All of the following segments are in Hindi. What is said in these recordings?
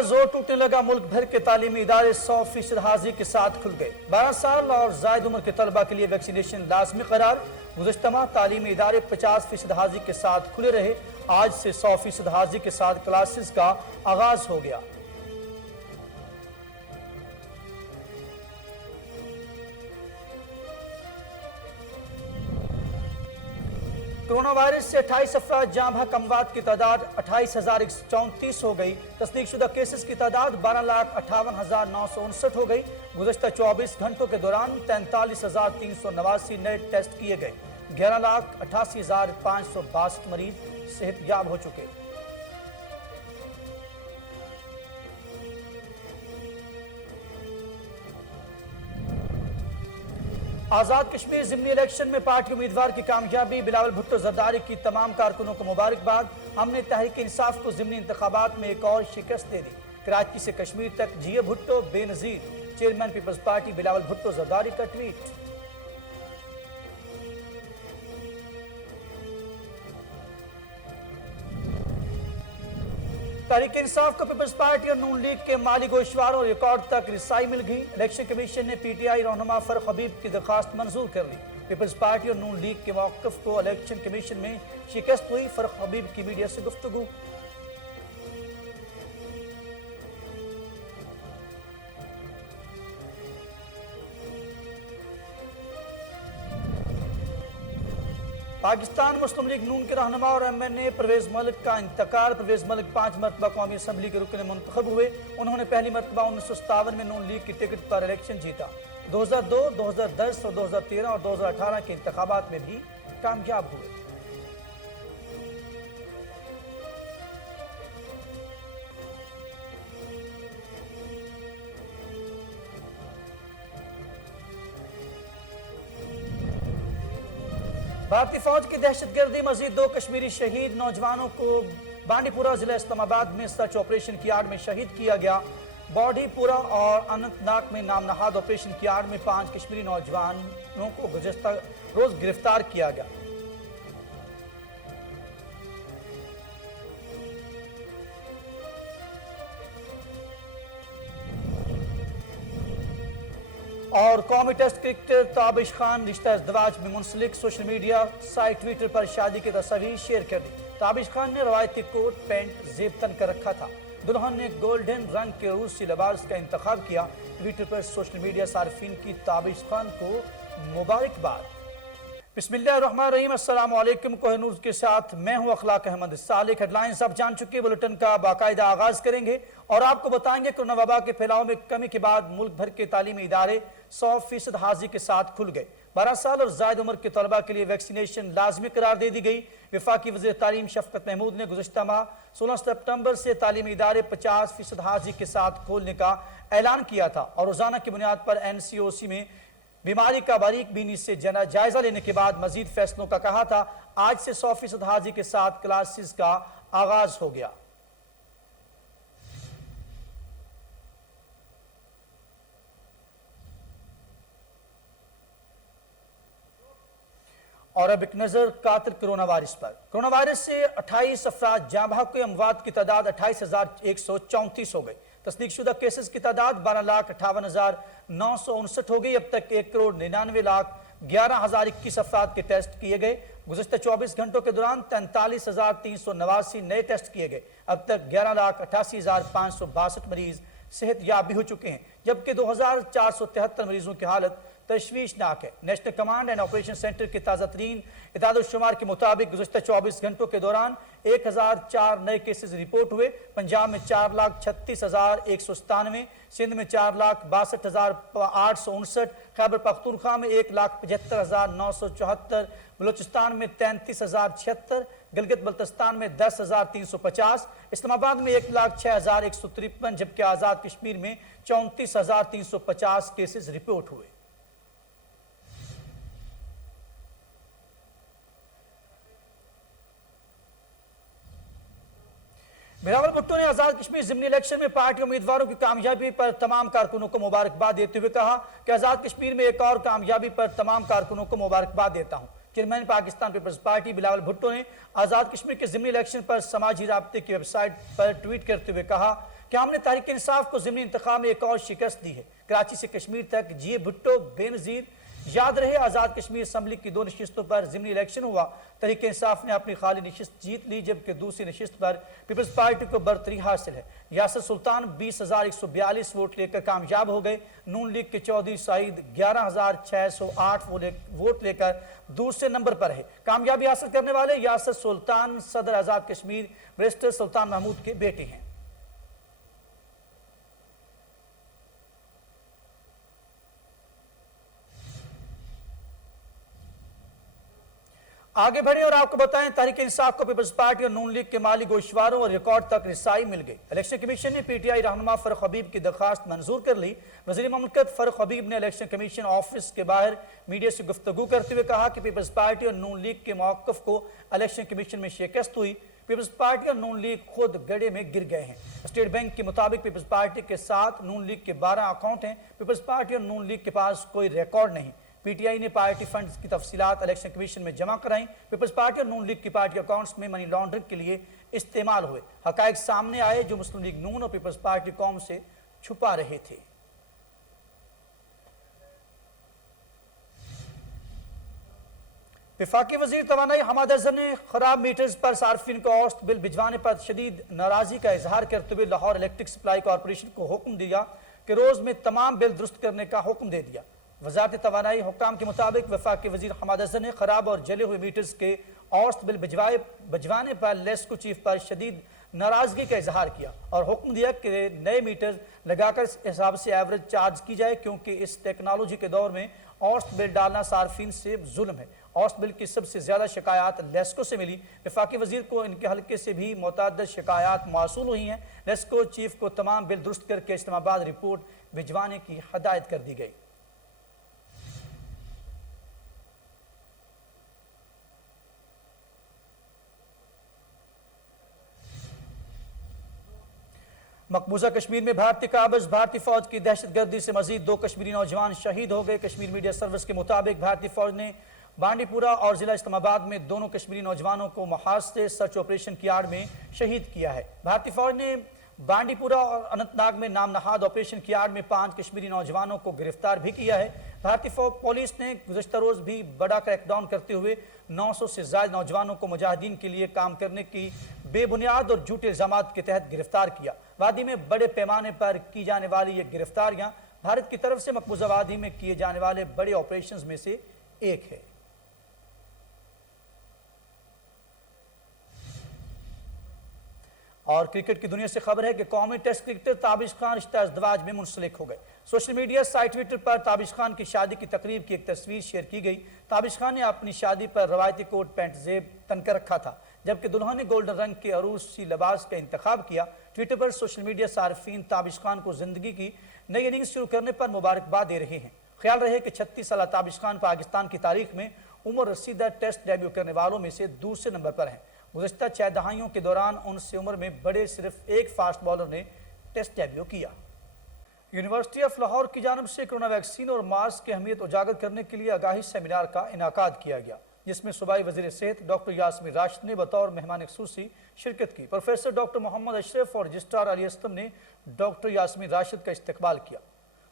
का जोर टूटने लगा, मुल्क भर के तालीमी इदारे 100% हाजिरी के साथ खुल गए। 12 साल और जायद उम्र के तलबा के लिए वैक्सीनेशन लाजमी करार। गुज़श्ता माह तालीमी इदारे 50% हाजिरी के साथ खुले रहे। आज से 100% हाजिरी के साथ क्लासेस का आगाज हो गया। कोरोना वायरस से 28 अफराद जाँ बहक, अमवात की तादाद 28,134 हो गई। तस्दीकशुदा केसेस की तादाद 12,58,959 हो गई। गुज़श्ता 24 घंटों के दौरान 43,389 नए टेस्ट किए गए। 11,88,562 मरीज सेहतयाब हो चुके। आजाद कश्मीर ज़िमनी इलेक्शन में पार्टी उम्मीदवार की कामयाबी, बिलावल भुट्टो जरदारी की तमाम कारकुनों को मुबारकबाद। हमने तहरीक इंसाफ को ज़िमनी इंतखाबात में एक और शिकस्त दे दी। कराची से कश्मीर तक जिए Bhutto Benazir, chairman peoples party Bilawal Bhutto Zardari का ट्वीट। तहरीक इंसाफ को पीपल्स पार्टी और नून लीग के माली गोशवारों रिकॉर्ड तक रिसाई मिल गई। इलेक्शन कमीशन ने पीटीआई रहनुमा फरख हबीब की दरखास्त मंजूर कर ली। पीपल्स पार्टी और नून लीग के मौक़िफ़ को इलेक्शन कमीशन में शिकस्त हुई। फरख हबीब की मीडिया से गुफ्तगू। पाकिस्तान मुस्लिम लीग नून के रहनुमा और MNA परवेज मलिक का इंतकाल। परवेज मलिक 5 मरतबा कौमी असम्बली के रुकन मुंतखब हुए। उन्होंने पहली मरतबा 1957 में नून लीग की टिकट पर इलेक्शन जीता। 2002, 2010 और 2013 और 2018 के इंतखाबात में भी कामयाब हुए। भारतीय फौज की दहशतगर्दी, मजीद 2 कश्मीरी शहीद। नौजवानों को बांडीपुरा जिला इस्लामाबाद में सर्च ऑपरेशन की आड़ में शहीद किया गया। बॉडीपुरा और अनंतनाग में नाम नहाद ऑपरेशन की आड़ में 5 कश्मीरी नौजवानों को गुज़श्ता रोज गिरफ्तार किया गया। और कौमी टेस्ट क्रिकेटर ताबिश खान रिश्ता इज़्दिवाज में मुंसलिक, सोशल मीडिया साइट ट्विटर पर शादी की तस्वीर शेयर कर दी। ताबिश खान ने रवायती कोट पैंट जेब तन कर रखा था। दुल्हन ने गोल्डन रंग के रूसी लिबास का इंतखाब किया। ट्विटर पर सोशल मीडिया सार्फिन की ताबिश खान को मुबारकबाद। बिस्मिल्लाहिर्रहमानिर्रहीम, अस्सलाम वालेकुम। कोहिनूर के साथ मैं हूं अखलाक अहमद। सालिक हेडलाइंस आप जान चुके। बुलेटिन का बाकायदा आगाज करेंगे और आपको बताएंगे कोरोना वबा के फैलाव में कमी के बाद मुल्क भर के तालीमी इदारे 100% हाजिरी के साथ खुल गए। 12 साल और जायद उम्र के तलबा के लिए वैक्सीनेशन लाजमी करार दे दी गई। वफाकी वज़ीर तालीम शफ़क़त महमूद ने गुज़श्ता माह 16 सितंबर से तालीमी इदारे 50% हाजिरी के साथ खोलने का ऐलान किया था और रोजाना की बुनियाद पर NCOC में बीमारी का बारीक बीनी से जायजा लेने के बाद मजीद फैसलों का कहा था। आज से 100% हाजिरी के साथ क्लासेस का आगाज हो गया। और अब एक नजर कातिल कोरोना वायरस पर। कोरोना वायरस से 28 अफराद जाँ बहक हुए। अमवात की तादाद 28,134 हो गई। तस्दीकशुदा केसेस की तादाद 12,58,959 हो गई। अब तक 1,99,11,021 अफराद के टेस्ट किए गए। गुज़श्ता 24 घंटों के दौरान 43,389 नए टेस्ट किए गए। अब तक 11,88,562 मरीज सेहतयाब भी हो चुके हैं, जबकि 2,473 मरीजों की हालत तशवीशनाक है। National command and operation centre के ताज़ा तरीन इतादुश्शुमार के मुताबिक गुज़श्ता 24 घंटों के दौरान 1004 नए केसेज रिपोर्ट हुए। पंजाब में 4,36,197, सिंध में 4,62,859, खैबर पख्तूनख्वा में 1,75,974, बलूचिस्तान में 33,076, गिलगित बल्तिस्तान में 10,350, इस्लामाबाद में 1,06,153, जबकि आज़ाद कश्मीर में 34,350 केसेज रिपोर्ट हुए। बिलावल भुट्टो ने आजाद कश्मीर ज़िमनी इलेक्शन में पार्टी उम्मीदवारों की कामयाबी पर तमाम कारकुनों को मुबारकबाद देते हुए कहा कि आजाद कश्मीर में एक और कामयाबी पर तमाम कारकुनों को मुबारकबाद देता हूं। Chairman Pakistan peoples party Bilawal Bhutto ने आजाद कश्मीर के ज़िमनी इलेक्शन पर समाजी राब्ते की वेबसाइट पर ट्वीट करते हुए कहा क़याम ने तहरीक इंसाफ को ज़िमनी इंतखाब में एक और शिकस्त दी है। कराची से कश्मीर तक जीए भुट्टो बेनज़ीर। याद रहे आज़ाद कश्मीर असम्बली की 2 नशिस्तों पर ज़िमनी इलेक्शन हुआ। तहरीक इंसाफ ने अपनी खाली नशिस्त जीत ली, जबकि दूसरी नशिस्त पर पीपल्स पार्टी को बरतरी हासिल है। यासर सुल्तान 20,142 वोट लेकर कामयाब हो गए। नून लीग के चौधरी सईद 11,608 वोट लेकर दूसरे नंबर पर है। कामयाबी हासिल करने वाले यासर सुल्तान सदर आज़ाद कश्मीर बैरिस्टर सुल्तान महमूद के बेटे हैं। आगे बढ़े और आपको बताएं, तहरीक इंसाफ को पीपल्स पार्टी और नून लीग के माली गोशवारों और रिकॉर्ड तक रिसाई मिल गई। इलेक्शन कमीशन ने पीटीआई रहनुमा फरूख हबीब की दरखास्त मंजूर कर ली। वज़ीर ममलकत फरूख हबीब ने इलेक्शन कमीशन ऑफिस के बाहर मीडिया से गुफ्तगू करते हुए कहा कि पीपल्स पार्टी और नून लीग के मौक़िफ़ को इलेक्शन कमीशन में शिकस्त हुई। पीपल्स पार्टी और नून लीग खुद गड्ढे में गिर गए हैं। स्टेट बैंक के मुताबिक पीपल्स पार्टी के 7, नून लीग के 12 अकाउंट हैं। पीपल्स पार्टी और नून लीग के पास कोई रिकॉर्ड नहीं। पीटीआई ने पार्टी फंड्स की तफसीलात इलेक्शन कमीशन में जमा कराई। पीपल्स पार्टी और नून लीग की पार्टी अकाउंट्स में मनी लॉन्ड्रिंग के लिए इस्तेमाल हुए हकायक सामने आए, जो मुस्लिम लीग नून और पीपल्स पार्टी कौम से छुपा रहे थे। वफाकी वजीर तवानाई हमाद अजहर ने खराब मीटर्स पर सार्फिन को औसत बिल भिजवाने पर शदीद नाराजगी का इजहार करते हुए लाहौर इलेक्ट्रिक सप्लाई कॉरपोरेशन को हुक्म दिया कि रोज में तमाम बिल दुरुस्त करने का हुक्म दे दिया। वजारत तवानाई हुक्काम के मुताबिक वफाकी वजीर हमाद अजहर ने खराब और जले हुए मीटर्स के औसत बिल भिजवाने पर लेस्को चीफ पर शदीद नाराजगी का इजहार किया और हुक्म दिया कि नए मीटर लगाकर इस हिसाब से एवरेज चार्ज की जाए, क्योंकि इस टेक्नोलॉजी के दौर में औसत बिल डालना सार्फिन से जुल्म है। औसत बिल की सबसे ज्यादा शिकायत लेस्को से मिली। वफाकी वजीर को इनके हल्के से भी मुतअद्दिद शिकायत मौसूल हुई हैं। लेस्को चीफ को तमाम बिल दुरुस्त करके इस्लामाबाद रिपोर्ट भिजवाने की हदायत कर दी गई। मकबूजा कश्मीर में भारतीय काबिज भारतीय फौज की दहशतगर्दी से मजीद 2 कश्मीरी नौजवान शहीद हो गए। कश्मीर मीडिया सर्विस के मुताबिक भारतीय फौज ने बांडीपुरा और जिला इस्लामाबाद में दोनों कश्मीरी नौजवानों को महाज से सर्च ऑपरेशन की आड़ में शहीद किया है। भारतीय फौज ने बांडीपुरा और अनंतनाग में नाम नहाद ऑपरेशन की आड़ में 5 कश्मीरी नौजवानों को गिरफ्तार भी किया है। भारतीय पुलिस ने गुज़श्ता रोज भी बड़ा क्रैकडाउन करते हुए 900 से ज्यादा नौजवानों को मुजाहिदीन के लिए काम करने की बेबुनियाद और झूठे इल्जाम के तहत गिरफ्तार किया। वादी में बड़े पैमाने पर की जाने वाली ये गिरफ्तारियां भारत की तरफ से मकबूजा वादी में किए जाने वाले बड़े ऑपरेशंस में से एक है। और क्रिकेट की दुनिया से खबर है कि कौमी टेस्ट क्रिकेटर ताबिश खान रिश्ता इज़्दिवाज में मुंसलिक हो गए। सोशल मीडिया साइट ट्विटर पर ताबिश खान की शादी की तकरीब की एक तस्वीर शेयर की गई। ताबिश खान ने अपनी शादी पर रवायती कोट पैंट जेब तन कर रखा था, जबकि दुल्हन ने गोल्डन रंग के अरूसी लिबास का इंतखाब किया। ट्विटर पर सोशल मीडिया सार्फिन ताबिश खान को जिंदगी की नई इनिंग्स शुरू करने पर मुबारकबाद दे रहे हैं। ख्याल रहे कि 36 साल ताबिश खान पाकिस्तान की तारीख में उम्र रसीदा टेस्ट डेब्यू करने वालों में से दूसरे नंबर पर हैं। गुज़श्ता 6 दहाइयों के दौरान उनसे उम्र में बड़े सिर्फ एक फास्ट बॉलर ने टेस्ट डेब्यू किया। यूनिवर्सिटी ऑफ लाहौर की जानिब से कोरोना वैक्सीन और मास्क की अहमियत उजागर करने के लिए आगाही सेमिनार का इनाकाद किया गया, जिसमें सूबाई वज़ीर सेहत डॉक्टर यास्मीन राशिद ने बतौर मेहमान ख़ुसूसी शिरकत की। प्रोफेसर डॉक्टर मोहम्मद अशरफ और रजिस्ट्रार अली असलम ने डॉक्टर यास्मीन राशिद का इस्तकबाल किया।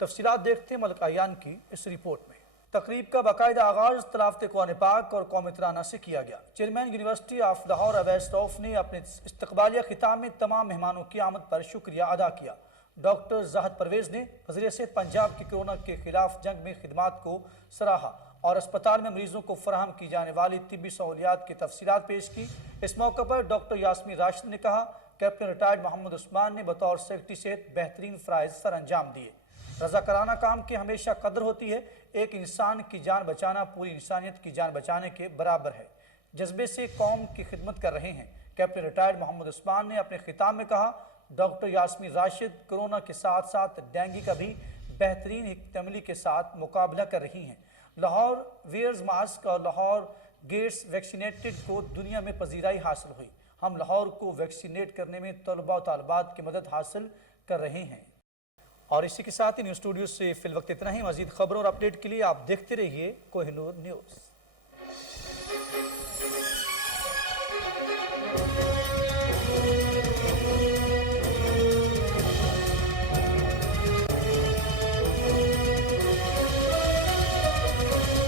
तफसीलात देखते हैं मलिक आयान की इस रिपोर्ट में। तकरीब का बाकायदा आगाज तलावत कुरान पाक और कौमी तराना से किया गया। Chairman university of Lahore Awais Rauf ने अपने इस्तकबालिया खिताब में तमाम मेहमानों की आमद पर शुक्रिया अदा किया। डॉक्टर ज़ाहिद परवेज़ ने वज़ीर सेहत पंजाब की कोरोना के खिलाफ जंग में खिदमात को सराहा और अस्पताल में मरीजों को फराहम की जाने वाली तिब्बी सहूलियात की तफसीलात पेश की। इस मौके पर डॉक्टर यास्मीन राशिद ने कहा, कैप्टन रिटायर्ड मोहम्मद उस्मान ने बतौर सेक्रेटरी सेहत बेहतरीन फ़राइज़ सर अंजाम दिए। रज़ाकाराना काम की हमेशा कदर होती है। एक इंसान की जान बचाना पूरी इंसानियत की जान बचाने के बराबर है। जज्बे से कौम की खिदमत कर रहे हैं। कैप्टन रिटायर्ड मोहम्मद उस्मान ने अपने खिताब में कहा, डॉक्टर यास्मीन राशिद कोरोना के साथ साथ डेंगू का भी बेहतरीन हिकमत के साथ मुकाबला कर रही हैं। लाहौर वेयर्स मास्क और लाहौर गेट्स वैक्सीनेटेड को दुनिया में पजीराई हासिल हुई। हम लाहौर को वैक्सीनेट करने में तलबा और तालिबात की मदद हासिल कर रहे हैं। और इसी के साथ ही न्यूज़ स्टूडियो से फिल वक्त इतना ही। मजीद खबरों और अपडेट के लिए आप देखते रहिए कोहिनूर न्यूज़।